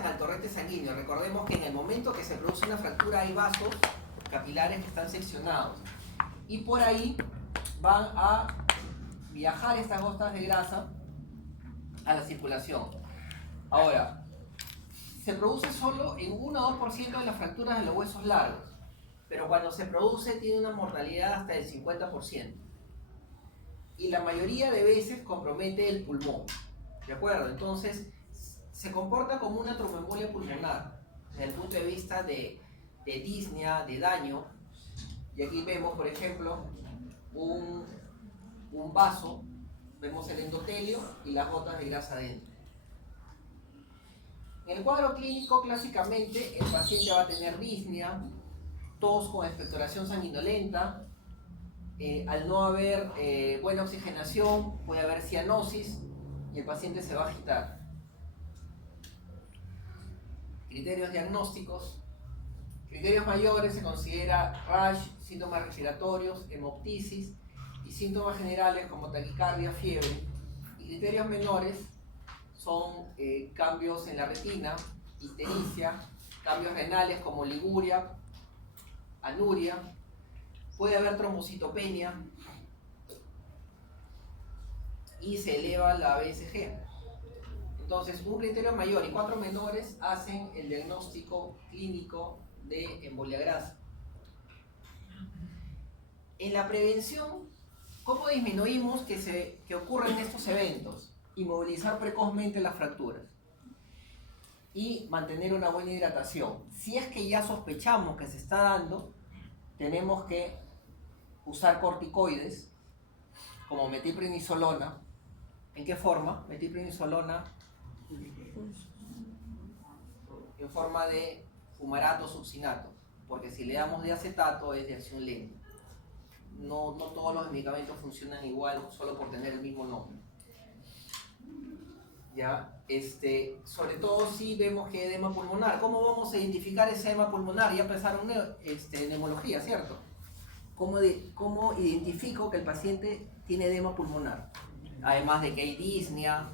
ingresan al torrente sanguíneo. Recordemos que en el momento que se produce una fractura hay vasos capilares que están seccionados. Y por ahí van a viajar estas gotas de grasa a la circulación. Ahora, se produce solo en 1 o 2% de las fracturas de los huesos largos, pero cuando se produce tiene una mortalidad hasta del 50%. Y la mayoría de veces compromete el pulmón. ¿De acuerdo? Entonces, se comporta como una tromboembolia pulmonar, desde el punto de vista de disnea, de daño. Y aquí vemos, por ejemplo, un vaso, vemos el endotelio y las gotas de grasa adentro. En el cuadro clínico, clásicamente, el paciente va a tener disnea, tos con expectoración sanguinolenta. Al no haber buena oxigenación, puede haber cianosis y el paciente se va a agitar. Criterios diagnósticos. Criterios mayores se considera rash, síntomas respiratorios, hemoptisis y síntomas generales como taquicardia, fiebre. Y criterios menores son cambios en la retina, ictericia, cambios renales como liguria, anuria, puede haber trombocitopenia y se eleva la BSG. Entonces, un criterio mayor y 4 menores hacen el diagnóstico clínico de embolia grasa. En la prevención, ¿cómo disminuimos que ocurren estos eventos? Inmovilizar precozmente las fracturas y mantener una buena hidratación. Si es que ya sospechamos que se está dando, tenemos que usar corticoides como metilprednisolona. ¿En qué forma? Metilprednisolona en forma de fumarato o succinato, porque si le damos de acetato es de acción lenta. No todos los medicamentos funcionan igual solo por tener el mismo nombre. ¿Ya? Sobre todo si vemos que hay edema pulmonar. ¿Cómo vamos a identificar ese edema pulmonar? Ya pensaron neumología, ¿cierto? ¿Cómo identifico que el paciente tiene edema pulmonar? Además de que hay disnea.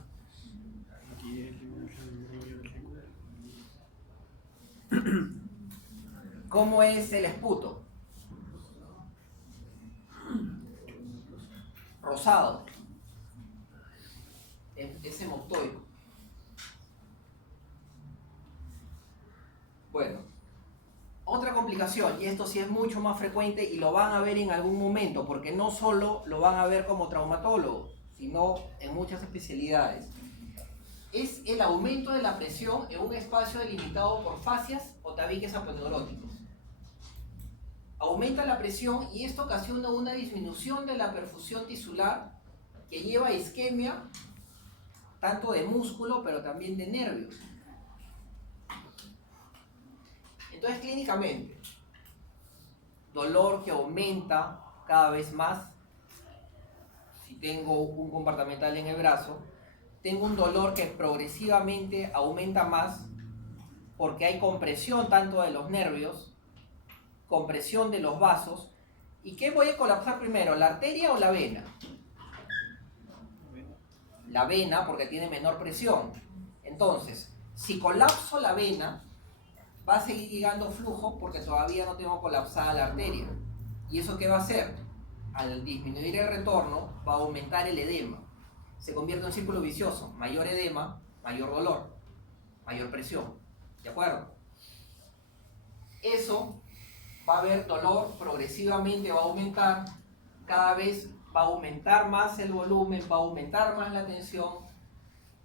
¿Cómo es el esputo? Rosado. Es hemoptoico. Bueno, otra complicación, y esto sí es mucho más frecuente y lo van a ver en algún momento, porque no solo lo van a ver como traumatólogos, sino en muchas especialidades, es el aumento de la presión en un espacio delimitado por fascias o tabiques aponeuróticos. Aumenta la presión y esto ocasiona una disminución de la perfusión tisular que lleva a isquemia, tanto de músculo pero también de nervios. Entonces, clínicamente, dolor que aumenta cada vez más. Si tengo un compartimental en el brazo, tengo un dolor que progresivamente aumenta más porque hay compresión tanto de los nervios, compresión de los vasos. ¿Y qué voy a colapsar primero, la arteria o la vena? La vena, porque tiene menor presión. Entonces, si colapso la vena, va a seguir llegando flujo porque todavía no tengo colapsada la arteria. ¿Y eso qué va a hacer? Al disminuir el retorno, va a aumentar el edema. Se convierte en un círculo vicioso. Mayor edema, mayor dolor, mayor presión. ¿De acuerdo? Eso va a haber dolor, progresivamente va a aumentar, cada vez va a aumentar más el volumen, va a aumentar más la tensión,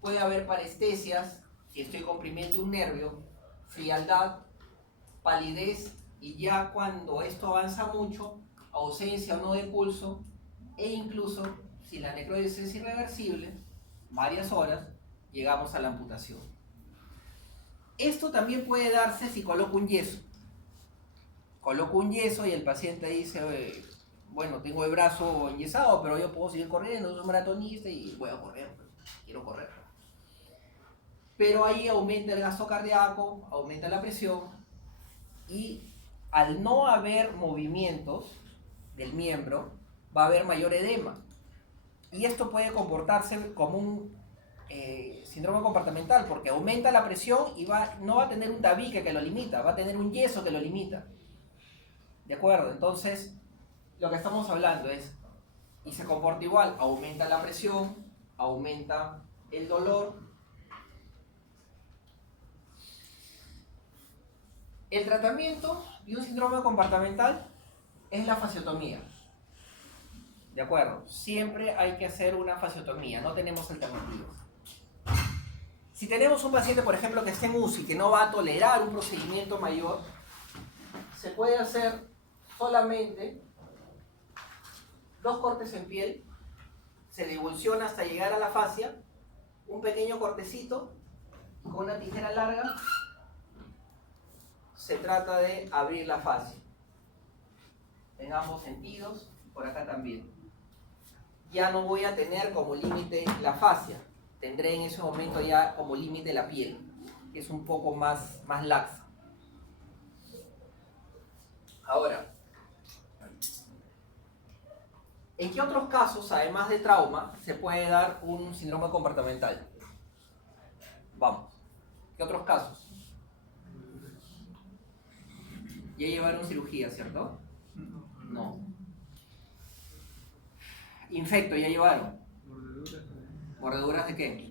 puede haber parestesias, si estoy comprimiendo un nervio, frialdad, palidez y ya cuando esto avanza mucho, ausencia o no de pulso e incluso si la necrosis es irreversible, varias horas, llegamos a la amputación. Esto también puede darse si coloco un yeso. Coloco un yeso y el paciente dice, bueno, tengo el brazo enyesado, pero yo puedo seguir corriendo, soy maratonista y voy a correr, quiero correr. Pero ahí aumenta el gasto cardíaco, aumenta la presión y al no haber movimientos del miembro, va a haber mayor edema. Y esto puede comportarse como un síndrome compartimental, porque aumenta la presión y no va a tener un tabique que lo limita, va a tener un yeso que lo limita. ¿De acuerdo? Entonces, lo que estamos hablando es, y se comporta igual, aumenta la presión, aumenta el dolor. El tratamiento de un síndrome comportamental es la fasciotomía. ¿De acuerdo? Siempre hay que hacer una fasciotomía, no tenemos alternativas. Si tenemos un paciente, por ejemplo, que esté en UCI, que no va a tolerar un procedimiento mayor, se puede hacer solamente 2 cortes en piel, se divulsiona hasta llegar a la fascia, un pequeño cortecito, con una tijera larga, se trata de abrir la fascia. En ambos sentidos, por acá también. Ya no voy a tener como límite la fascia, tendré en ese momento ya como límite la piel, que es un poco más laxa. Ahora, ¿en qué otros casos, además de trauma, se puede dar un síndrome comportamental? Vamos, ¿qué otros casos? Ya llevaron cirugía, ¿cierto? No. Infecto, ya llevaron. ¿Mordeduras de qué?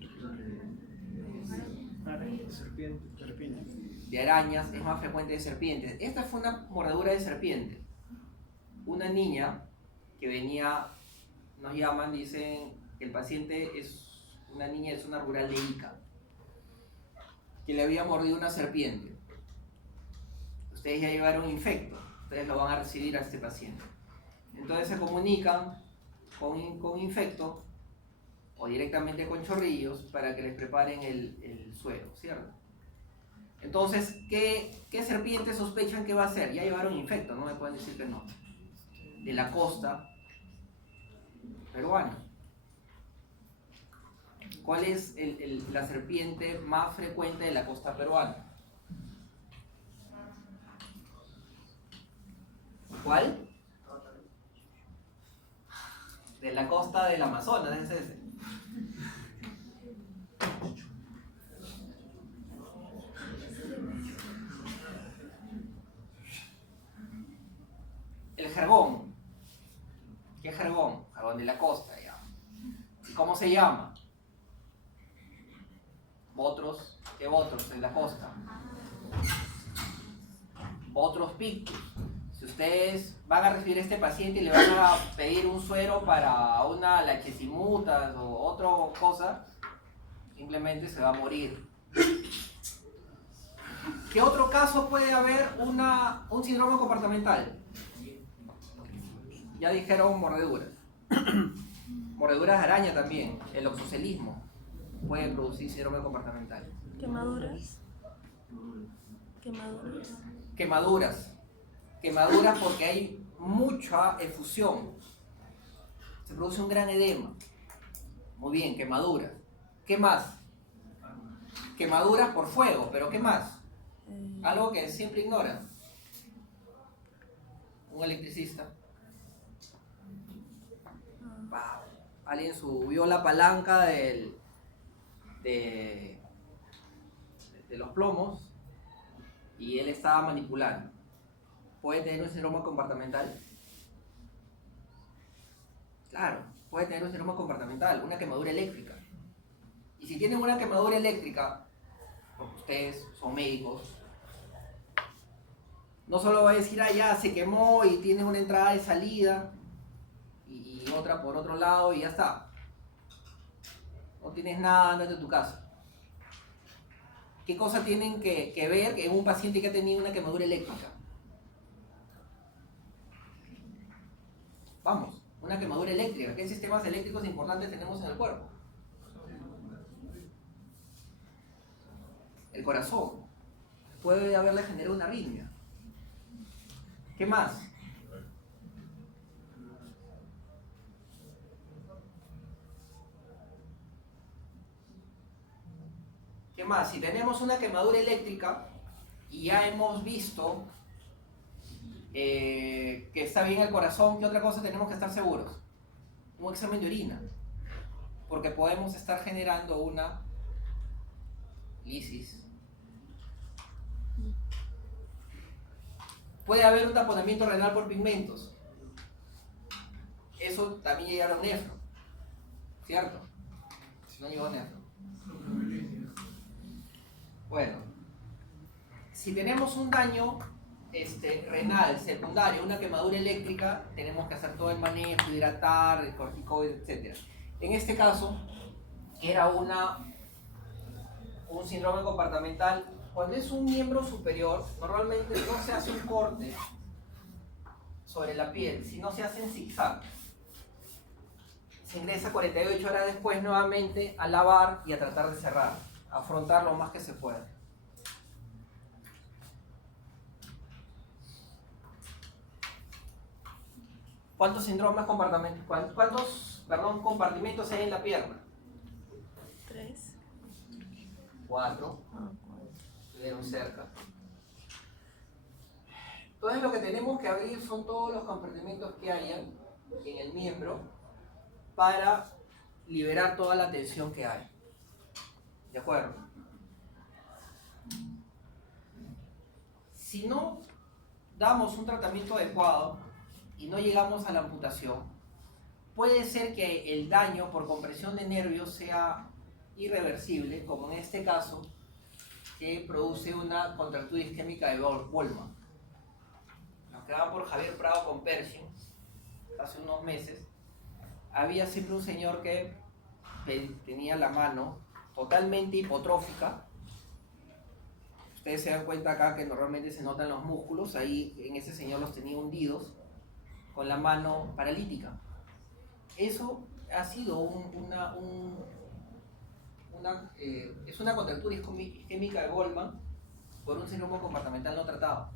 De arañas, es más frecuente de serpientes. Esta fue una mordedura de serpiente. Una niña que venía, nos llaman, dicen que el paciente es una niña de zona rural de Ica, que le había mordido una serpiente. Ustedes ya llevaron infecto, ustedes lo van a recibir a este paciente. Entonces se comunican con infecto o directamente con chorrillos para que les preparen el suero, ¿cierto? Entonces, ¿qué serpiente sospechan que va a ser? Ya llevaron infecto, no me pueden decir que no. De la costa peruana. ¿Cuál es la serpiente más frecuente de la costa peruana? ¿Cuál? De la costa del Amazonas, es ese. El jergón. ¿Qué jergón? Jergón de la costa, ya. ¿Y cómo se llama? Botros. ¿Qué botros en la costa? Botros pictus. Si ustedes van a recibir a este paciente y le van a pedir un suero para una laxesimutas o otra cosa, simplemente se va a morir. ¿Qué otro caso puede haber un síndrome comportamental? Ya dijeron mordeduras. Mordeduras de araña también. El oxocelismo puede producir síndrome comportamental. Quemaduras. Quemaduras porque hay mucha efusión. Se produce un gran edema. Muy bien, quemaduras. ¿Qué más? Quemaduras por fuego, pero ¿qué más? Algo que siempre ignoran. Un electricista. Wow. Alguien subió la palanca de los plomos y él estaba manipulando. ¿Puede tener un síndrome comportamental? Claro, puede tener un síndrome comportamental, una quemadura eléctrica. Y si tienen una quemadura eléctrica, porque ustedes son médicos, no solo va a decir, ah, ya se quemó y tienes una entrada y salida y otra por otro lado y ya está. No tienes nada, andate a tu casa. ¿Qué cosas tienen que ver en un paciente que ha tenido una quemadura eléctrica? Vamos, una quemadura eléctrica. ¿Qué sistemas eléctricos importantes tenemos en el cuerpo? El corazón. Puede haberle generado una arritmia. ¿Qué más? ¿Qué más? Si tenemos una quemadura eléctrica y ya hemos visto que está bien el corazón, ¿qué otra cosa tenemos que estar seguros? Un examen de orina. porque podemos estar generando una lisis. Puede haber un taponamiento renal por pigmentos. Eso también llegará a un nefro, ¿cierto? Si no llegó a nefro. Bueno, si tenemos un daño renal secundario, una quemadura eléctrica, tenemos que hacer todo el manejo, hidratar, el corticoide, etc. En este caso, era un síndrome compartimental. Cuando es un miembro superior, normalmente no se hace un corte sobre la piel, sino se hace en zigzag. Se ingresa 48 horas después nuevamente a lavar y a tratar de cerrar, a afrontar lo más que se pueda. ¿Cuántos síndromes compartimentos hay en la pierna? 3. 4. Estuvieron cerca. Entonces lo que tenemos que abrir son todos los compartimentos que hayan en el miembro para liberar toda la tensión que hay. ¿De acuerdo? Si no damos un tratamiento adecuado y no llegamos a la amputación, puede ser que el daño por compresión de nervios sea irreversible, como en este caso, que produce una contractura isquémica de Volman. Los que van por Javier Prado con Pershing, hace unos meses, había siempre un señor que tenía la mano totalmente hipotrófica. Ustedes se dan cuenta acá que normalmente se notan los músculos, ahí en ese señor los tenía hundidos, con la mano paralítica. Eso ha sido es una contractura isquémica de Goldman por un síndrome compartimental no tratado.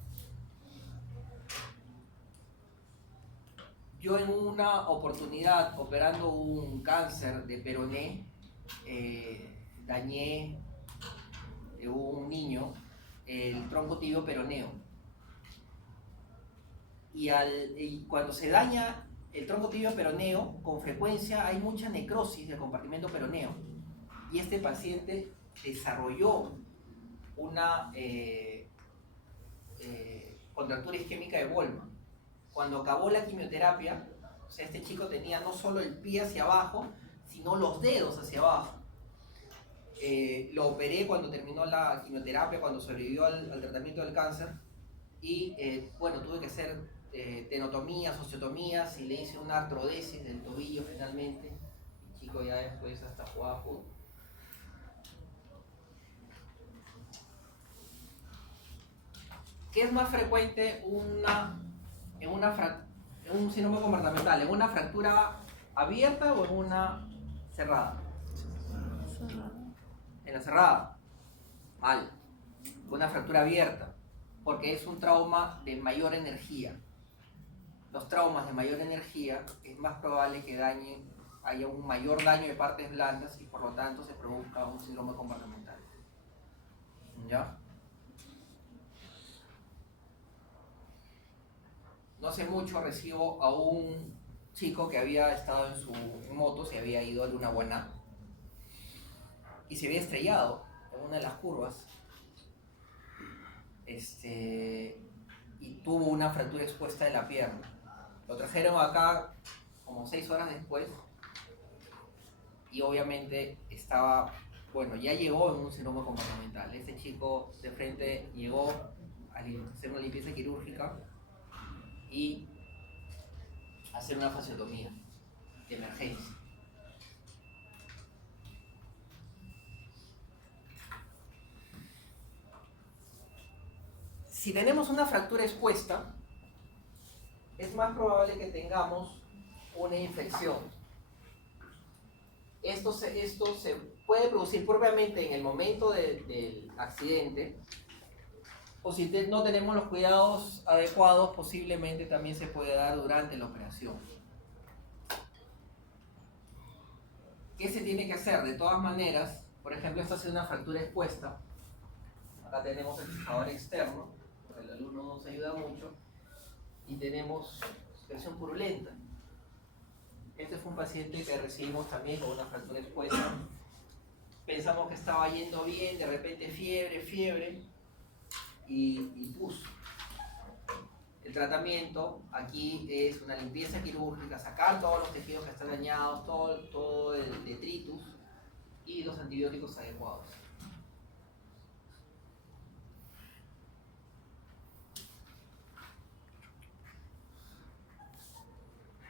Yo en una oportunidad, operando un cáncer de peroné, dañé un niño el tronco tibio peroneo. Y cuando se daña el tronco tibio peroneo, con frecuencia hay mucha necrosis del compartimento peroneo. Y este paciente desarrolló una contractura isquémica de Volman. Cuando acabó la quimioterapia, o sea, este chico tenía no solo el pie hacia abajo, sino los dedos hacia abajo. Lo operé cuando terminó la quimioterapia, cuando sobrevivió al tratamiento del cáncer. Y bueno, tuve que hacer tenotomías, osteotomías, y le hice una artrodesis del tobillo finalmente. El chico ya después hasta jugaba fútbol. ¿Qué es más frecuente en un síndrome compartimental? ¿En una fractura abierta o en una cerrada? En la cerrada. Mal. Una fractura abierta, porque es un trauma de mayor energía. Los traumas de mayor energía es más probable que haya un mayor daño de partes blandas y por lo tanto se produzca un síndrome compartimental. ¿Ya? No hace mucho recibo a un chico que había estado en su moto, se había ido a Luna Buena y se había estrellado en una de las curvas y tuvo una fractura expuesta de la pierna. Lo trajeron acá como 6 horas después y obviamente estaba, bueno, ya llegó en un síndrome compartimental. Este chico de frente llegó a hacer una limpieza quirúrgica y hacer una fasciotomía de emergencia. Si tenemos una fractura expuesta, es más probable que tengamos una infección. Esto se puede producir propiamente en el momento del accidente, o si no tenemos los cuidados adecuados, posiblemente también se puede dar durante la operación. ¿Qué se tiene que hacer? De todas maneras, por ejemplo, esta es una fractura expuesta. Acá tenemos el fijador externo, el alumno nos ayuda mucho, y tenemos secreción purulenta. Este fue un paciente que recibimos también con una fractura expuesta. Pensamos que estaba yendo bien, de repente fiebre y pus. El tratamiento aquí es una limpieza quirúrgica, sacar todos los tejidos que están dañados, todo el detritus y los antibióticos adecuados.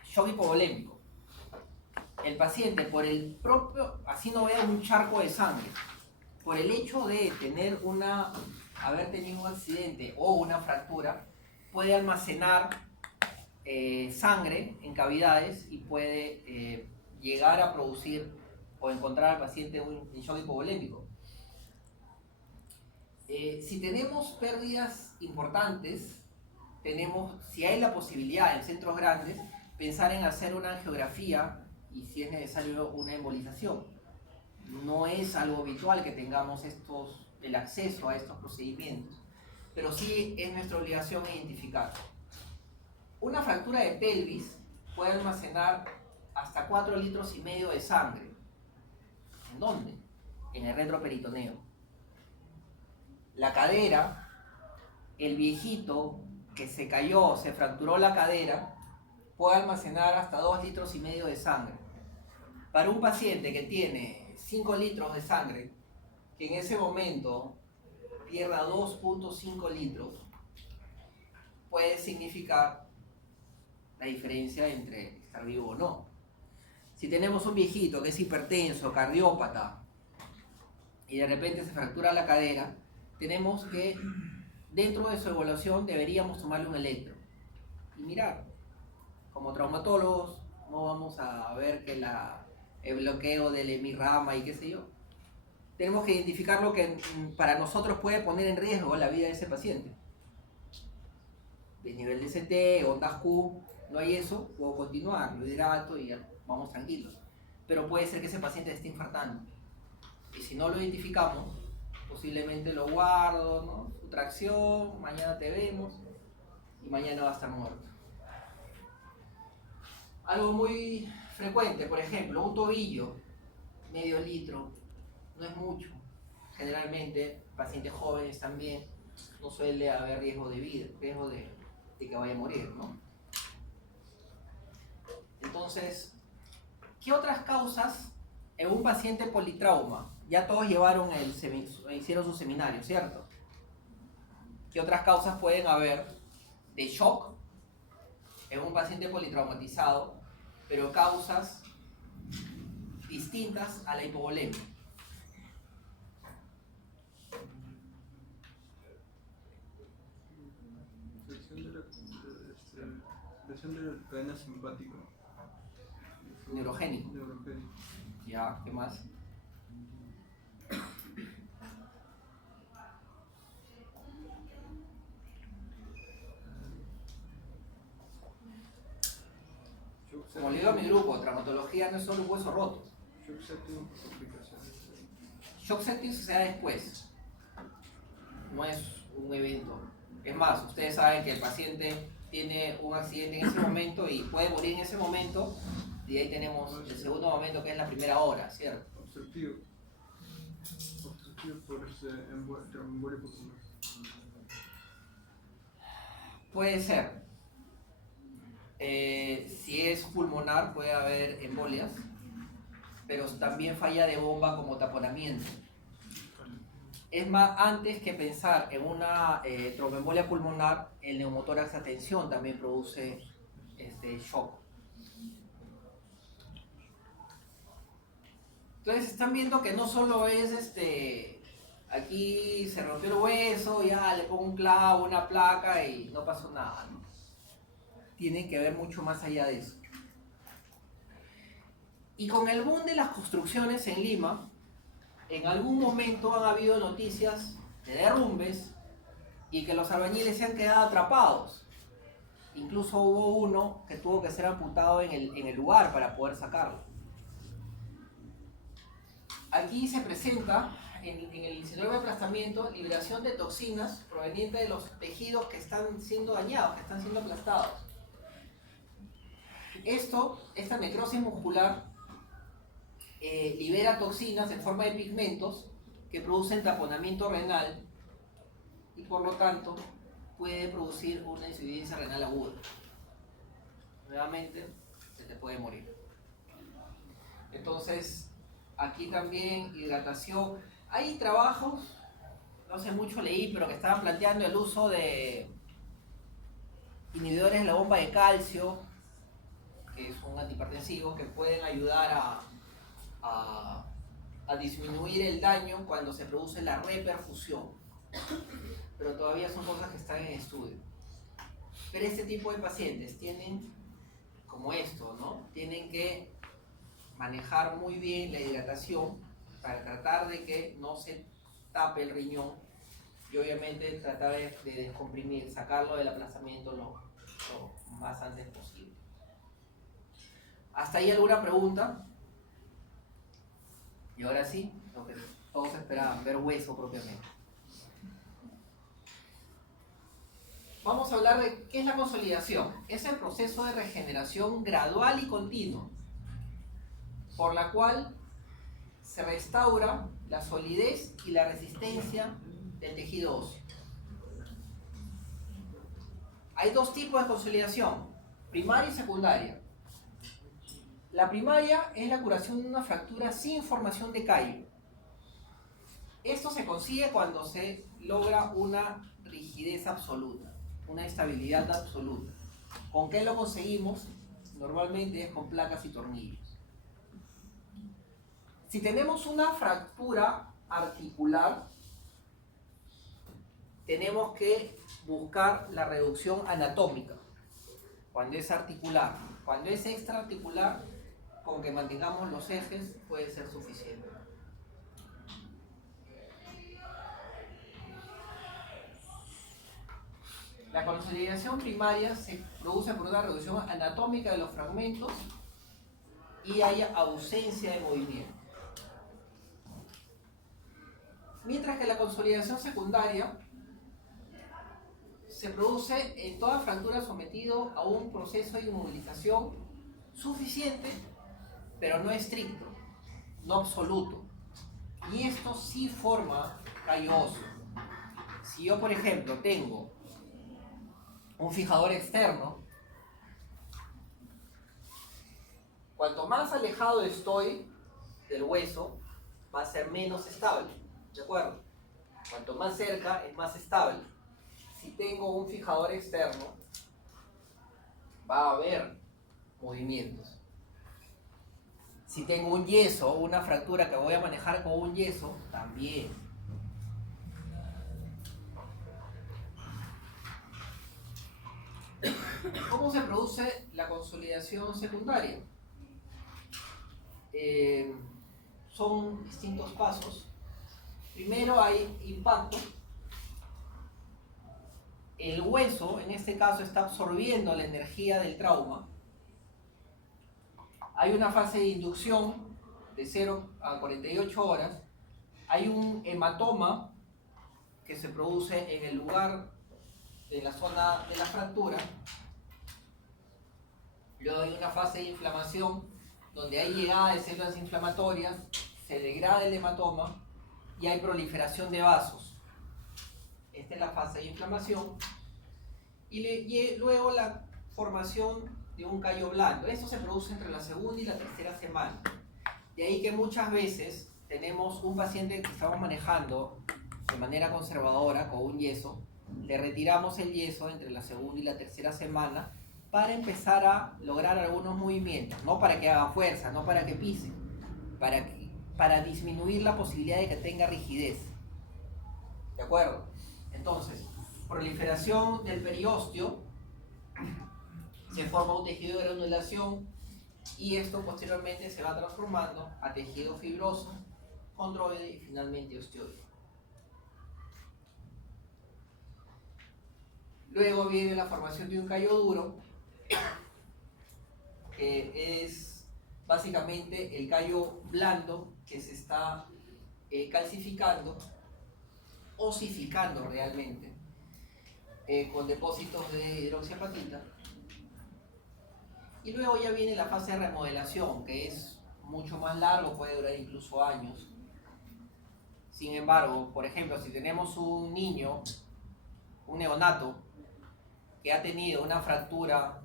Shock hipovolémico. El paciente, por el propio, así no vea un charco de sangre, por el hecho de haber tenido un accidente o una fractura, puede almacenar sangre en cavidades y puede llegar a producir o encontrar al paciente un shock hipovolémico. Si tenemos pérdidas importantes, si hay la posibilidad en centros grandes, pensar en hacer una angiografía y si es necesario una embolización. No es algo habitual que tengamos el acceso a estos procedimientos, pero sí es nuestra obligación identificar. Una fractura de pelvis puede almacenar hasta 4,5 litros de sangre. ¿En dónde? En el retroperitoneo. La cadera, el viejito que se cayó, se fracturó la cadera, puede almacenar hasta 2,5 litros de sangre. Para un paciente que tiene 5 litros de sangre, que en ese momento pierda 2,5 litros, puede significar la diferencia entre estar vivo o no. Si tenemos un viejito que es hipertenso, cardiópata, y de repente se fractura la cadera, tenemos que, dentro de su evaluación, deberíamos tomarle un electro y mirar. Como traumatólogos, no vamos a ver que el bloqueo del hemirrama y qué sé yo. Tenemos que identificar lo que para nosotros puede poner en riesgo la vida de ese paciente. Desnivel de CT, ondas Q, no hay eso, puedo continuar, lo hidrato y ya, vamos tranquilos. Pero puede ser que ese paciente esté infartando. Y si no lo identificamos, posiblemente lo guardo, ¿no? Su tracción, mañana te vemos y mañana va a estar muerto. Algo muy frecuente, por ejemplo, un tobillo, medio litro, no es mucho. Generalmente, pacientes jóvenes también, no suele haber riesgo de vida, riesgo de que vaya a morir, ¿no? Entonces, ¿qué otras causas en un paciente politrauma? Ya todos hicieron su seminario, ¿cierto? ¿Qué otras causas pueden haber de shock en un paciente politraumatizado, pero causas distintas a la hipovolemia? Lesión de la cadena simpática. Neurogénico. Neurogénico. Ya, ¿qué más? Como le digo a mi grupo, traumatología no es solo un hueso roto. Shock septum por complicaciones. Shock septum se da después, no es un evento. Es más, ustedes saben que el paciente tiene un accidente en ese momento y puede morir en ese momento, y ahí tenemos el segundo momento que es la primera hora, ¿cierto? Obstructivo. Obstructivo por embolia pulmonar. Puede ser. Si es pulmonar puede haber embolias, pero también falla de bomba como taponamiento. Es más, antes que pensar en una tromboembolia pulmonar, el neumotórax a tensión también produce shock. Entonces están viendo que no solo es aquí se rompió el hueso, ya le pongo un clavo, una placa y no pasó nada, ¿no? Tiene que ver mucho más allá de eso. Y con el boom de las construcciones en Lima, en algún momento han habido noticias de derrumbes y que los albañiles se han quedado atrapados. Incluso hubo uno que tuvo que ser amputado en el lugar para poder sacarlo. Aquí se presenta en el síndrome de aplastamiento liberación de toxinas provenientes de los tejidos que están siendo dañados, que están siendo aplastados. Esta necrosis muscular libera toxinas en forma de pigmentos que producen taponamiento renal y por lo tanto puede producir una insuficiencia renal aguda. Nuevamente, se te puede morir. Entonces, aquí también hidratación. Hay trabajos, no sé mucho leí, pero que estaban planteando el uso de inhibidores de la bomba de calcio, que es un antihipertensivo, que pueden ayudar a disminuir el daño cuando se produce la reperfusión. Pero todavía son cosas que están en estudio. Pero este tipo de pacientes tienen, como esto, ¿no? Tienen que manejar muy bien la hidratación para tratar de que no se tape el riñón y obviamente tratar de descomprimir, sacarlo del aplazamiento lo más antes posible. ¿Hasta ahí alguna pregunta? Y ahora sí, lo que todos esperaban, ver hueso propiamente. Vamos a hablar de qué es la consolidación. Es el proceso de regeneración gradual y continuo, por la cual se restaura la solidez y la resistencia del tejido óseo. Hay dos tipos de consolidación, primaria y secundaria. La primaria es la curación de una fractura sin formación de callo. Esto se consigue cuando se logra una rigidez absoluta, una estabilidad absoluta. ¿Con qué lo conseguimos? Normalmente es con placas y tornillos. Si tenemos una fractura articular, tenemos que buscar la reducción anatómica cuando es articular. Cuando es extraarticular, con que mantengamos los ejes puede ser suficiente. La consolidación primaria se produce por una reducción anatómica de los fragmentos y hay ausencia de movimiento. Mientras que la consolidación secundaria se produce en toda fractura sometido a un proceso de inmovilización suficiente, pero no estricto, no absoluto. Y esto sí forma callo óseo. Si yo, por ejemplo, tengo un fijador externo, cuanto más alejado estoy del hueso, va a ser menos estable, ¿de acuerdo? Cuanto más cerca es más estable. Si tengo un fijador externo, va a haber movimientos. Si tengo un yeso, una fractura que voy a manejar con un yeso, también. ¿Cómo se produce la consolidación secundaria? Son distintos pasos. Primero hay impacto. El hueso, en este caso, está absorbiendo la energía del trauma. Hay una fase de inducción de 0 a 48 horas. Hay un hematoma que se produce en el lugar, en la zona de la fractura. Luego hay una fase de inflamación donde hay llegada de células inflamatorias, se degrada el hematoma y hay proliferación de vasos. Esta es la fase de inflamación. Y luego la formación de un callo blando. Esto se produce entre la segunda y la tercera semana. De ahí que muchas veces tenemos un paciente que estamos manejando de manera conservadora con un yeso, le retiramos el yeso entre la segunda y la tercera semana para empezar a lograr algunos movimientos, no para que haga fuerza, no para que pise, para disminuir la posibilidad de que tenga rigidez. ¿De acuerdo? Entonces, proliferación del periósteo, se forma un tejido de granulación y esto posteriormente se va transformando a tejido fibroso, condroide y finalmente osteoide. Luego viene la formación de un callo duro, que es básicamente el callo blando que se está calcificando, osificando realmente, con depósitos de hidroxiapatita. Y luego ya viene la fase de remodelación, que es mucho más largo, puede durar incluso años. Sin embargo, por ejemplo, si tenemos un niño, un neonato, que ha tenido una fractura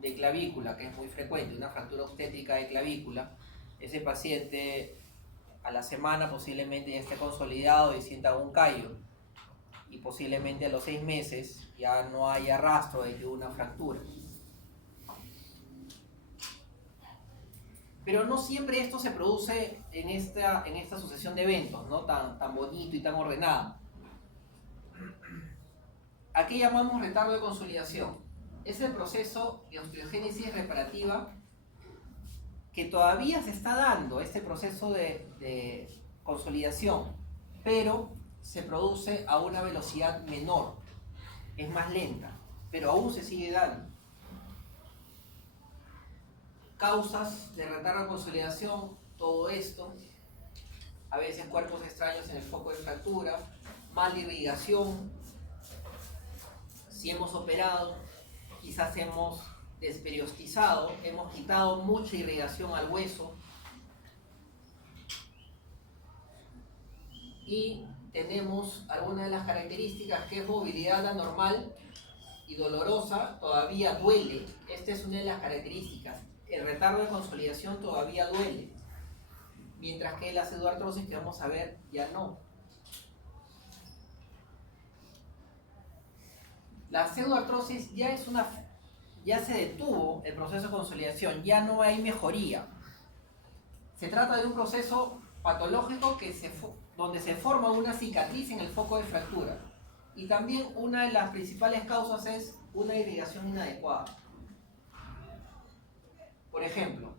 de clavícula, que es muy frecuente, una fractura obstétrica de clavícula, ese paciente a la semana posiblemente ya esté consolidado y sienta un callo, y posiblemente a los 6 meses ya no haya rastro de que hubo una fractura. Pero no siempre esto se produce en esta sucesión de eventos, ¿no? Tan bonito y tan ordenado. ¿A qué llamamos retardo de consolidación? Es el proceso de osteogénesis reparativa que todavía se está dando, este proceso de consolidación, pero se produce a una velocidad menor, es más lenta, pero aún se sigue dando. Causas de retardo de consolidación, todo esto, a veces cuerpos extraños en el foco de fractura, mala irrigación, si hemos operado, quizás hemos desperiostizado, hemos quitado mucha irrigación al hueso y tenemos algunas de las características que es movilidad anormal y dolorosa, todavía duele. Esta es una de las características. El retardo de consolidación todavía duele, mientras que la pseudoartrosis que vamos a ver ya no. La pseudoartrosis ya se detuvo el proceso de consolidación, ya no hay mejoría. Se trata de un proceso patológico donde se forma una cicatriz en el foco de fractura. Y también una de las principales causas es una irrigación inadecuada. Por ejemplo,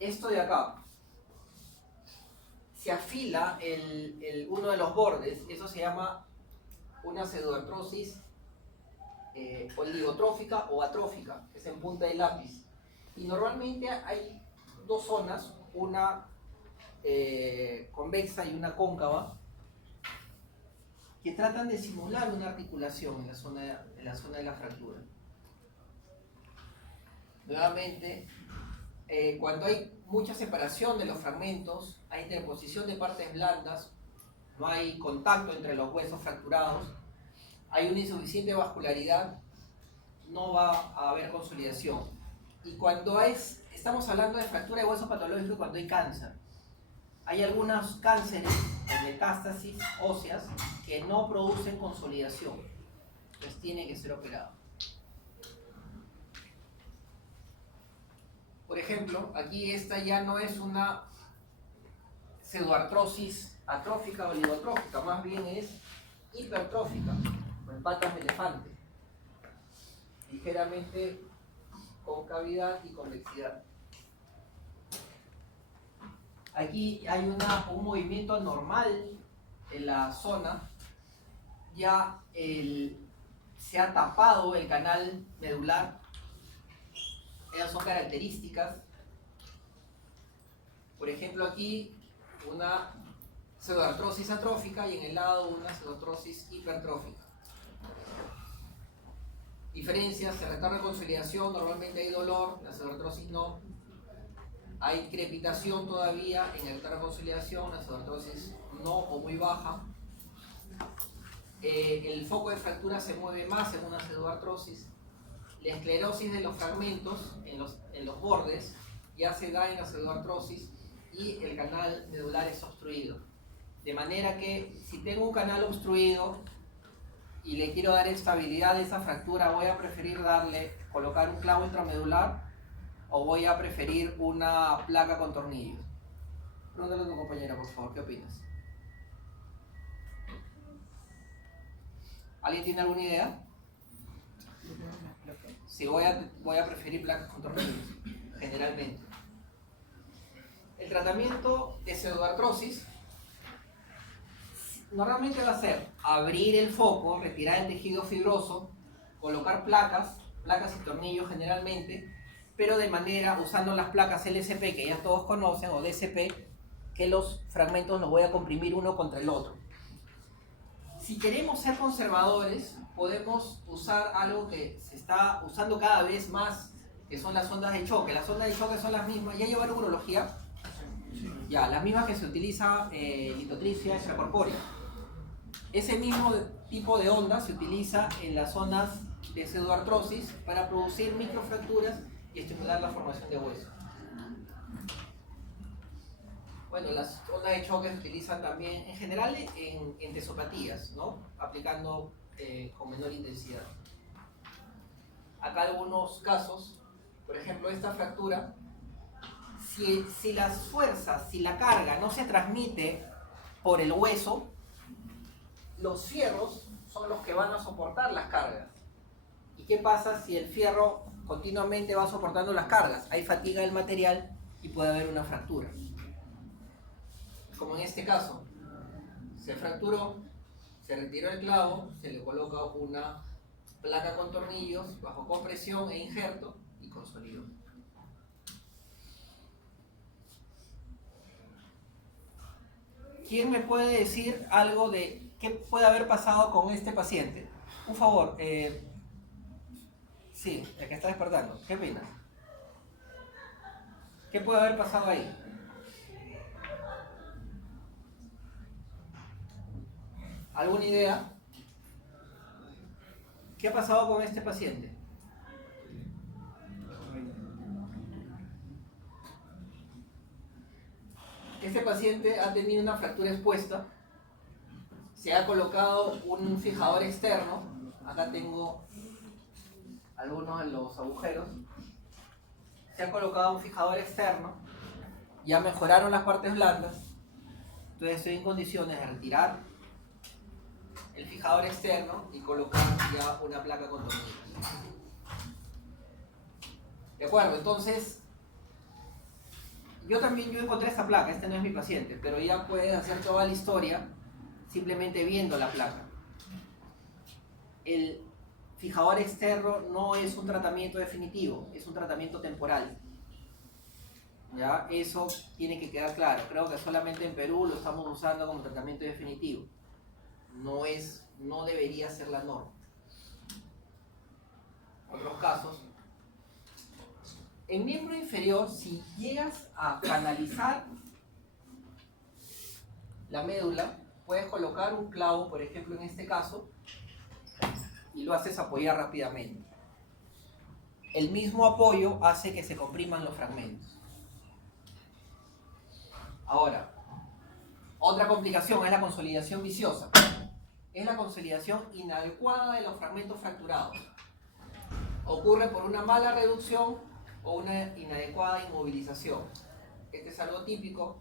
esto de acá, se afila uno de los bordes, eso se llama una pseudoartrosis oligotrófica o atrófica, que es en punta de lápiz. Y normalmente hay dos zonas, una convexa y una cóncava, que tratan de simular una articulación en la zona de la fractura. Nuevamente, cuando hay mucha separación de los fragmentos, hay interposición de partes blandas, no hay contacto entre los huesos fracturados, hay una insuficiente vascularidad, no va a haber consolidación. Y cuando estamos hablando de fractura de hueso patológico, cuando hay cáncer, hay algunos cánceres o metástasis óseas que no producen consolidación, pues tiene que ser operado. Por ejemplo, aquí esta ya no es una pseudoartrosis atrófica o oligotrófica, más bien es hipertrófica, con patas de elefante, ligeramente concavidad y convexidad. Aquí hay un movimiento anormal en la zona, ya se ha tapado el canal medular. Esas son características. Por ejemplo, aquí una pseudoartrosis atrófica y en el lado una pseudoartrosis hipertrófica. Diferencias: el retardo de consolidación, normalmente hay dolor, la pseudoartrosis no. Hay crepitación todavía en el retardo de consolidación, la pseudoartrosis no o muy baja. El foco de fractura se mueve más en una pseudoartrosis. La esclerosis de los fragmentos en los bordes ya se da en la pseudoartrosis y el canal medular es obstruido. De manera que si tengo un canal obstruido y le quiero dar estabilidad a esa fractura, voy a preferir colocar un clavo intramedular o voy a preferir una placa con tornillos. Pregúntale a tu compañera, por favor, ¿qué opinas? ¿Alguien tiene alguna idea? Sí, voy a preferir placas con tornillos, generalmente. El tratamiento de pseudoartrosis normalmente va a ser abrir el foco, retirar el tejido fibroso, colocar placas y tornillos generalmente, pero usando las placas LSP que ya todos conocen, o DSP, que los fragmentos los voy a comprimir uno contra el otro. Si queremos ser conservadores, podemos usar algo que se está usando cada vez más, que son las ondas de choque. Las ondas de choque son las mismas, ¿ya llevaron urología? Ya, las mismas que se utiliza litotripsia extracorpórea. Ese mismo tipo de onda se utiliza en las zonas de pseudoartrosis para producir microfracturas y estimular la formación de hueso. Bueno, las ondas de choque se utilizan también en general en tesopatías, ¿no? Aplicando con menor intensidad. Acá algunos casos, por ejemplo, esta fractura, si las fuerzas, si la carga no se transmite por el hueso, los fierros son los que van a soportar las cargas. ¿Y qué pasa si el fierro continuamente va soportando las cargas? Hay fatiga del material y puede haber una fractura. Como en este caso, se fracturó, se retiró el clavo, se le coloca una placa con tornillos bajo compresión e injerto y consolidó. ¿Quién me puede decir algo de qué puede haber pasado con este paciente? Un favor, sí, el que está despertando, ¿qué opinas? ¿Qué puede haber pasado ahí? ¿Alguna idea? ¿Qué ha pasado con este paciente? Este paciente ha tenido una fractura expuesta, se ha colocado un fijador externo, acá tengo algunos de los agujeros, se ha colocado un fijador externo, ya mejoraron las partes blandas, entonces estoy en condiciones de retirar el fijador externo y colocar ya una placa con tornillos. De acuerdo, entonces yo encontré esta placa, este no es mi paciente, pero ya puedes hacer toda la historia simplemente viendo la placa. El fijador externo no es un tratamiento definitivo, es un tratamiento temporal. ¿Ya? Eso tiene que quedar claro. Creo que solamente en Perú lo estamos usando como tratamiento definitivo. No debería ser la norma. Otros casos. En miembro inferior, si llegas a canalizar la médula, puedes colocar un clavo, por ejemplo en este caso, y lo haces apoyar rápidamente. El mismo apoyo hace que se compriman los fragmentos. Ahora, otra complicación es la consolidación viciosa. Es la consolidación inadecuada de los fragmentos fracturados. Ocurre por una mala reducción o una inadecuada inmovilización. Este es algo típico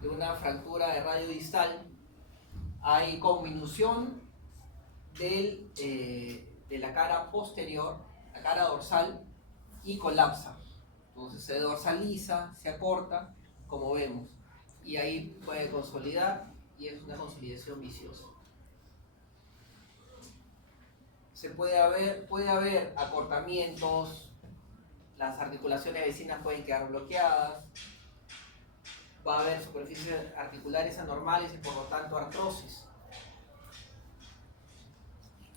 de una fractura de radio distal. Hay conminución de la cara posterior, la cara dorsal, y colapsa. Entonces se dorsaliza, se acorta, como vemos, y ahí puede consolidar y es una consolidación viciosa. Puede haber acortamientos, las articulaciones vecinas pueden quedar bloqueadas, va a haber superficies articulares anormales y por lo tanto artrosis.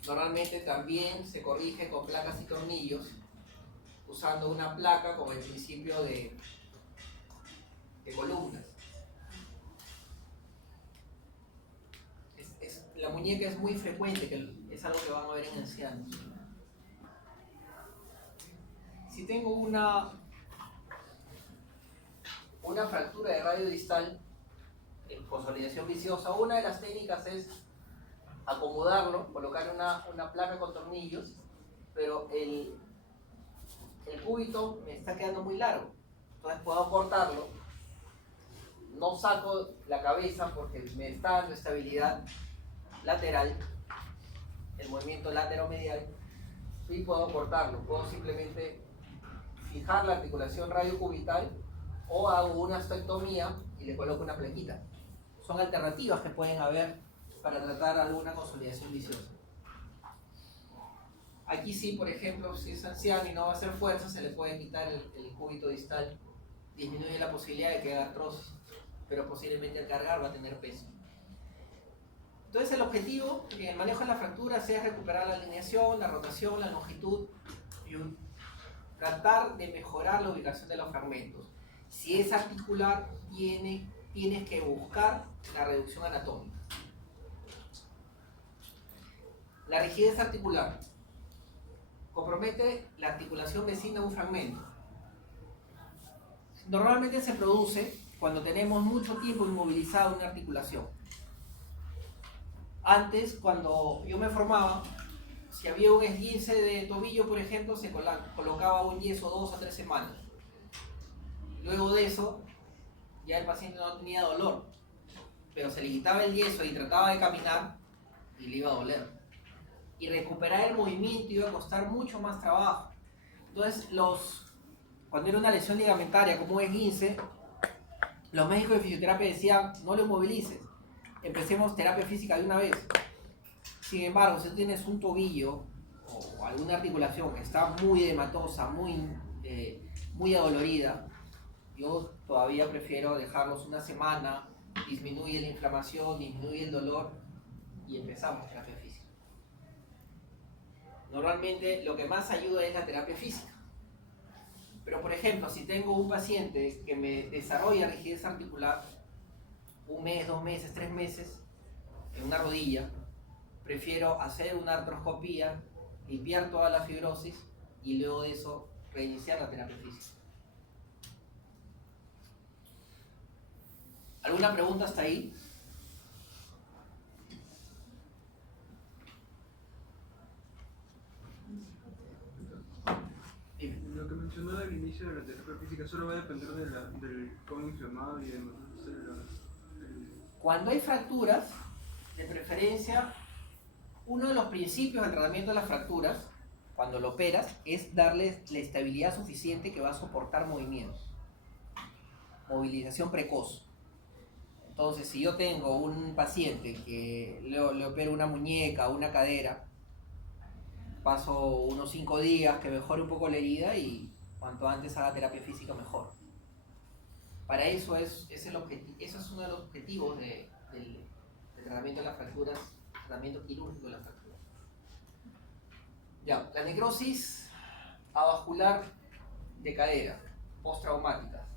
Normalmente también se corrige con placas y tornillos, usando una placa como el principio de columnas. La muñeca es muy frecuente, que es algo que van a ver en ancianos. Si tengo una fractura de radio distal en consolidación viciosa, una de las técnicas es acomodarlo, colocar una placa con tornillos, pero el cúbito me está quedando muy largo, entonces puedo cortarlo, no saco la cabeza porque me está dando estabilidad lateral, el movimiento lateromedial, y puedo cortarlo, puedo simplemente fijar la articulación radiocubital o hago una ostectomía y le coloco una plaquita. Son alternativas que pueden haber para tratar alguna consolidación viciosa. Aquí sí, por ejemplo, si es anciano y no va a hacer fuerza, se le puede quitar el cúbito distal, disminuye la posibilidad de que haga artrosis, pero posiblemente al cargar va a tener peso. Entonces el objetivo en el manejo de las fracturas es recuperar la alineación, la rotación, la longitud y tratar de mejorar la ubicación de los fragmentos. Si es articular, tienes que buscar la reducción anatómica. La rigidez articular compromete la articulación vecina a un fragmento. Normalmente se produce cuando tenemos mucho tiempo inmovilizada una articulación. Antes, cuando yo me formaba, si había un esguince de tobillo, por ejemplo, se colocaba un yeso 2 a 3 semanas. Luego de eso, ya el paciente no tenía dolor, pero se le quitaba el yeso y trataba de caminar y le iba a doler. Y recuperar el movimiento iba a costar mucho más trabajo. Entonces, cuando era una lesión ligamentaria como un esguince, los médicos de fisioterapia decían, no lo inmovilices, empecemos terapia física de una vez. Sin embargo, si tú tienes un tobillo o alguna articulación que está muy edematosa, muy adolorida, yo todavía prefiero dejarlos una semana, disminuye la inflamación, disminuye el dolor y empezamos terapia física. Normalmente lo que más ayuda es la terapia física. Pero por ejemplo, si tengo un paciente que me desarrolla rigidez articular, 1 mes, 2 meses, 3 meses, en una rodilla, prefiero hacer una artroscopía, limpiar toda la fibrosis y luego de eso reiniciar la terapia física. ¿Alguna pregunta hasta ahí? Dime. Lo que mencionó al inicio de la terapia física solo va a depender del cómo inflamado y demás. Cuando hay fracturas, de preferencia, uno de los principios del tratamiento de las fracturas, cuando lo operas, es darles la estabilidad suficiente que va a soportar movimientos. Movilización precoz. Entonces, si yo tengo un paciente que le opero una muñeca o una cadera, paso unos 5 días que mejore un poco la herida y cuanto antes haga terapia física mejor. Para eso eso es uno de los objetivos del tratamiento de las fracturas, tratamiento quirúrgico de las fracturas. Ya, la necrosis avascular de cadera, postraumática.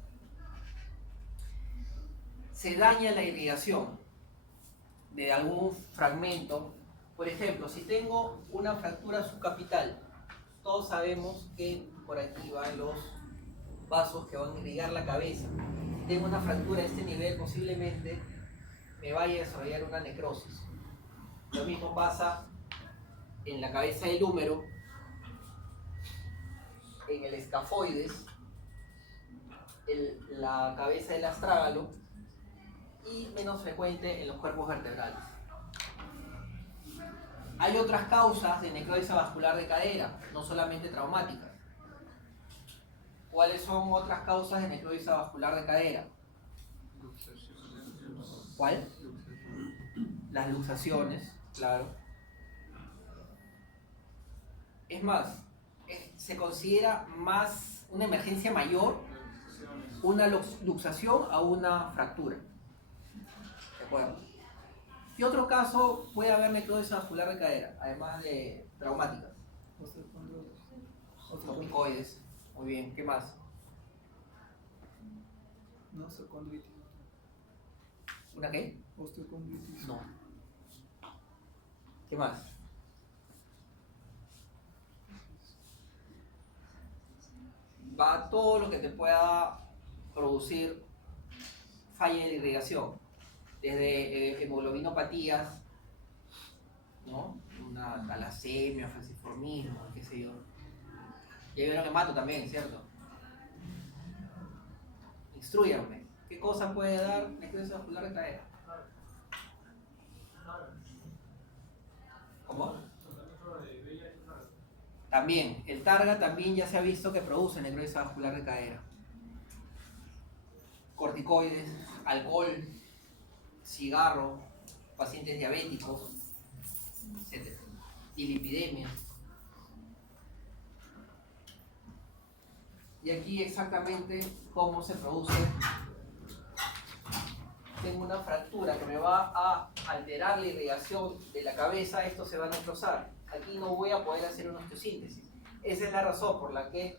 Se daña la irrigación de algún fragmento. Por ejemplo, si tengo una fractura subcapital, todos sabemos que por aquí van los vasos que van a irrigar la cabeza. Si tengo una fractura a este nivel, posiblemente me vaya a desarrollar una necrosis. Lo mismo pasa en la cabeza del húmero, en el escafoides, la cabeza del astrágalo y menos frecuente en los cuerpos vertebrales. Hay otras causas de necrosis avascular de cadera, no solamente traumáticas. ¿Cuáles son otras causas de necrosis avascular de cadera? ¿Cuál? Las luxaciones, claro. Es más, se considera más una emergencia mayor una luxación a una fractura. ¿De acuerdo? ¿Qué otro caso puede haber necrosis avascular de cadera, además de traumáticas? Osteopicoides. Muy bien, ¿qué más? No, osteocondritis. ¿Una qué? Osteocondritis. No. ¿Qué más? Va todo lo que te pueda producir falla de irrigación, desde hemoglobinopatías, ¿no? Una talasemia, falciformismo, qué sé yo. Y hay un hemato también, ¿cierto? Instrúyanme. ¿Qué cosa puede dar necrosis avascular de cadera? ¿Cómo? También, el targa también ya se ha visto que produce necrosis avascular de cadera. Corticoides, alcohol, cigarro, pacientes diabéticos, etc. Dilipidemia. Y aquí exactamente cómo se produce tengo una fractura que me va a alterar la irrigación de la cabeza, esto se va a necrosar. Aquí no voy a poder hacer una osteosíntesis. Esa es la razón por la que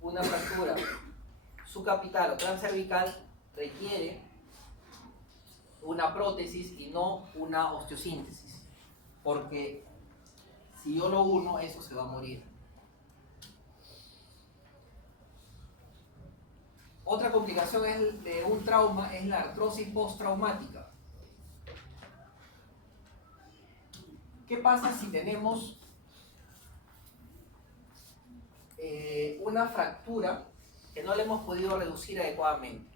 una fractura subcapital o transcervical requiere una prótesis y no una osteosíntesis. Porque si yo lo uno, eso se va a morir. Otra complicación de un trauma es la artrosis postraumática. ¿Qué pasa si tenemos una fractura que no le hemos podido reducir adecuadamente?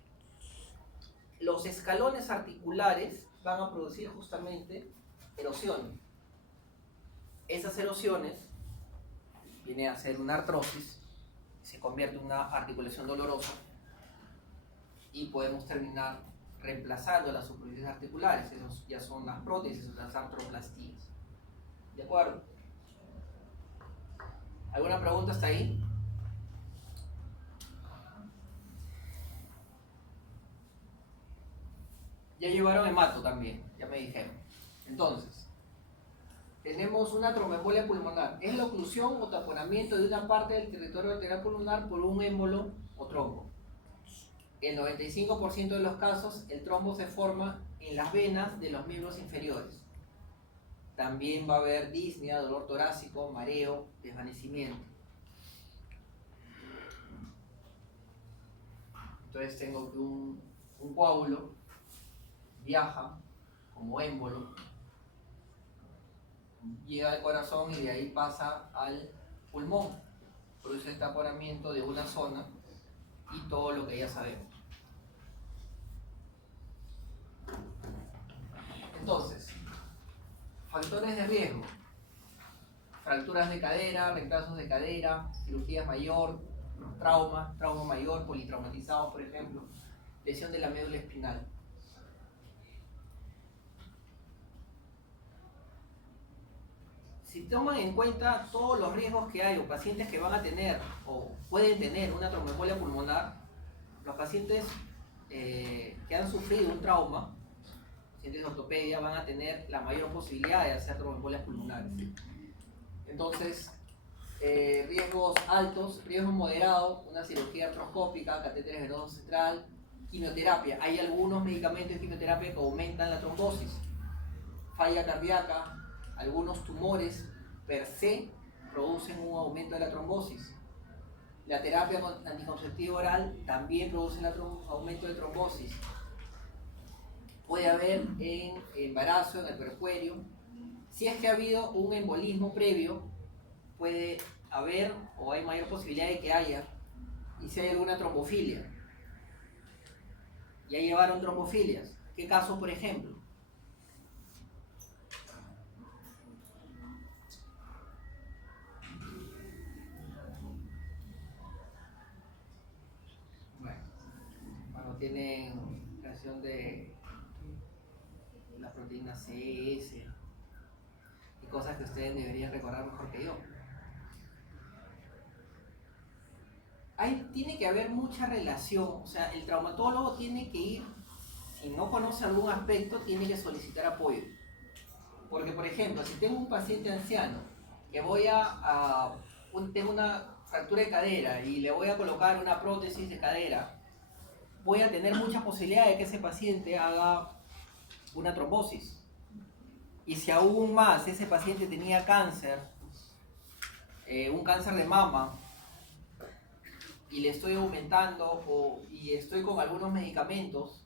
Los escalones articulares van a producir justamente erosiones. Esas erosiones vienen a ser una artrosis, se convierte en una articulación dolorosa y podemos terminar reemplazando las superficies articulares. Esos ya son las prótesis, las artroplastías. ¿De acuerdo? ¿Alguna pregunta hasta ahí? Ya llevaron hemato también, ya me dijeron. Entonces, tenemos una tromboembolia pulmonar. Es la oclusión o taponamiento de una parte del territorio arterial pulmonar por un émbolo o trombo. En 95% de los casos, el trombo se forma en las venas de los miembros inferiores. También va a haber disnea, dolor torácico, mareo, desvanecimiento. Entonces tengo que un coágulo viaja como émbolo, llega al corazón y de ahí pasa al pulmón, produce el taponamiento de una zona y todo lo que ya sabemos. Entonces, factores de riesgo: fracturas de cadera, retrasos de cadera, cirugía mayor, trauma mayor, politraumatizados por ejemplo, lesión de la médula espinal. Si toman en cuenta todos los riesgos que hay o pacientes que van a tener o pueden tener una tromboembolia pulmonar, los pacientes que han sufrido un trauma, pacientes de ortopedia, van a tener la mayor posibilidad de hacer tromboembolias pulmonares. Entonces, riesgos altos, riesgo moderado, una cirugía artroscópica, catéteres venoso central, quimioterapia. Hay algunos medicamentos de quimioterapia que aumentan la trombosis, falla cardíaca. Algunos tumores per se producen un aumento de la trombosis. La terapia anticonceptiva oral también produce un aumento de trombosis. Puede haber en embarazo, en el puerperio. Si es que ha habido un embolismo previo, puede haber o hay mayor posibilidad de que haya. Y si hay alguna trombofilia. Ya llevaron trombofilias. ¿Qué caso, por ejemplo? Tienen creación de la proteína CS y cosas que ustedes deberían recordar mejor que yo. Tiene que haber mucha relación, o sea, el traumatólogo tiene que ir, si no conoce algún aspecto, tiene que solicitar apoyo. Porque, por ejemplo, si tengo un paciente anciano que tengo una fractura de cadera y le voy a colocar una prótesis de cadera, voy a tener mucha posibilidad de que ese paciente haga una trombosis. Y si aún más ese paciente tenía cáncer, un cáncer de mama, y le estoy aumentando y estoy con algunos medicamentos,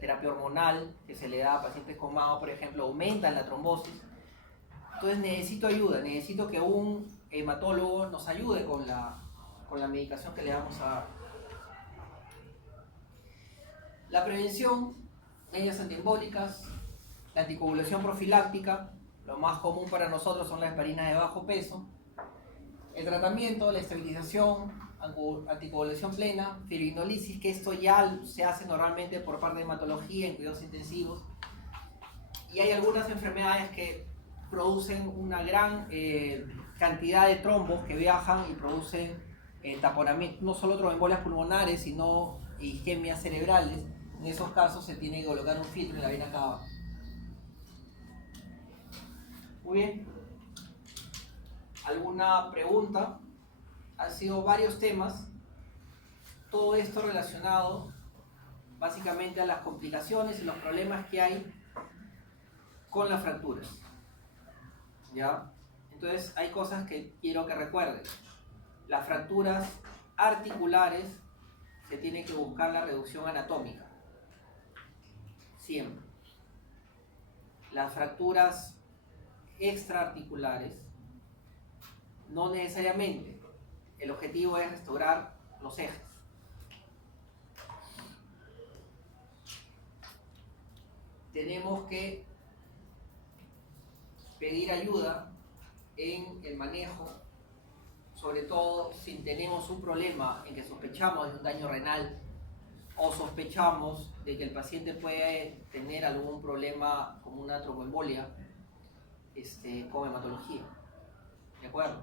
terapia hormonal que se le da a pacientes con mama, por ejemplo, aumentan la trombosis. Entonces necesito ayuda, necesito que un hematólogo nos ayude con la medicación que le vamos a dar. La prevención, medidas antiembólicas, la anticoagulación profiláctica, lo más común para nosotros son las aspirinas de bajo peso. El tratamiento, la estabilización, anticoagulación plena, fibrinolisis, que esto ya se hace normalmente por parte de hematología en cuidados intensivos. Y hay algunas enfermedades que producen una gran cantidad de trombos que viajan y producen taponamiento, no solo tromboembolias pulmonares, sino isquemias cerebrales. En esos casos se tiene que colocar un filtro en la vena cava. Muy bien. ¿Alguna pregunta? Han sido varios temas. Todo esto relacionado básicamente a las complicaciones y los problemas que hay con las fracturas. ¿Ya? Entonces hay cosas que quiero que recuerden. Las fracturas articulares se tiene que buscar la reducción anatómica. Siempre. Las fracturas extraarticulares, no necesariamente. El objetivo es restaurar los ejes. Tenemos que pedir ayuda en el manejo, sobre todo si tenemos un problema en que sospechamos de un daño renal o sospechamos de que el paciente puede tener algún problema como una tromboembolia con hematología. ¿De acuerdo?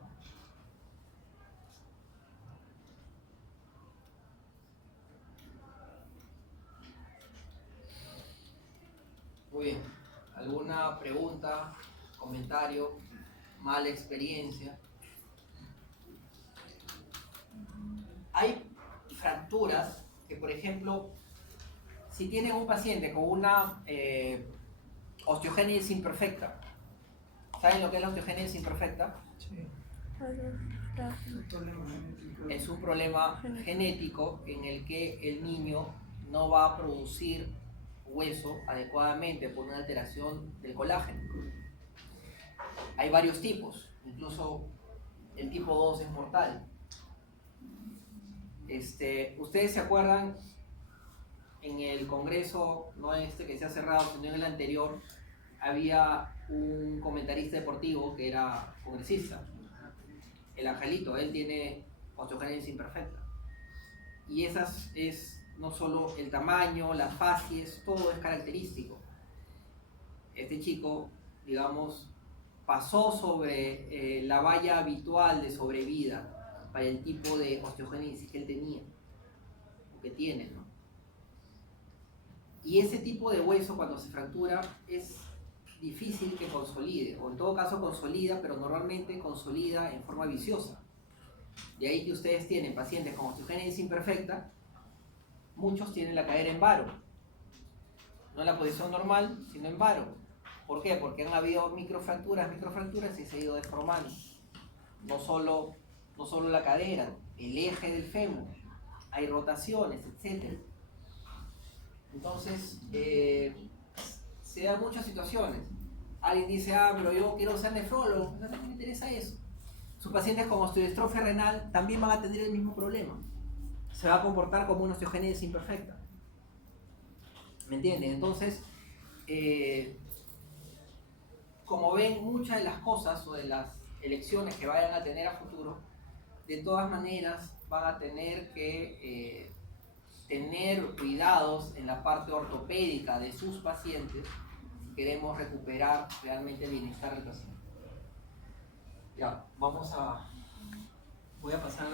Muy bien. ¿Alguna pregunta, comentario, mala experiencia? Hay fracturas que, por ejemplo, si tienen un paciente con una osteogénesis imperfecta, ¿saben lo que es la osteogénesis imperfecta? Sí. Es un problema genético en el que el niño no va a producir hueso adecuadamente por una alteración del colágeno. Hay varios tipos, incluso el tipo 2 es mortal. ¿Ustedes se acuerdan en el congreso, no este que se ha cerrado, sino en el anterior, había un comentarista deportivo que era congresista, el Angelito? Él tiene osteogénesis imperfecta. Y esas es no solo el tamaño, las facies, todo es característico. Este chico, digamos, pasó sobre la valla habitual de sobrevida para el tipo de osteogénesis que él tenía, o que tiene, ¿no? Y ese tipo de hueso, cuando se fractura, es difícil que consolide, o en todo caso consolida, pero normalmente consolida en forma viciosa. De ahí que ustedes tienen pacientes con osteogénesis imperfecta, muchos tienen la cadera en varo, no en la posición normal, sino en varo. ¿Por qué? Porque han habido microfracturas y se ha ido deformando. No solo la cadera, el eje del fémur, hay rotaciones, etc. Entonces, se dan muchas situaciones. Alguien dice, pero yo quiero ser nefrólogo, no me interesa eso. Sus pacientes con osteodistrofia renal también van a tener el mismo problema. Se va a comportar como una osteogénesis imperfecta. ¿Me entienden? Entonces, como ven, muchas de las cosas o de las elecciones que vayan a tener a futuro, de todas maneras van a tener que tener cuidados en la parte ortopédica de sus pacientes si queremos recuperar realmente el bienestar del paciente. Ya, voy a pasar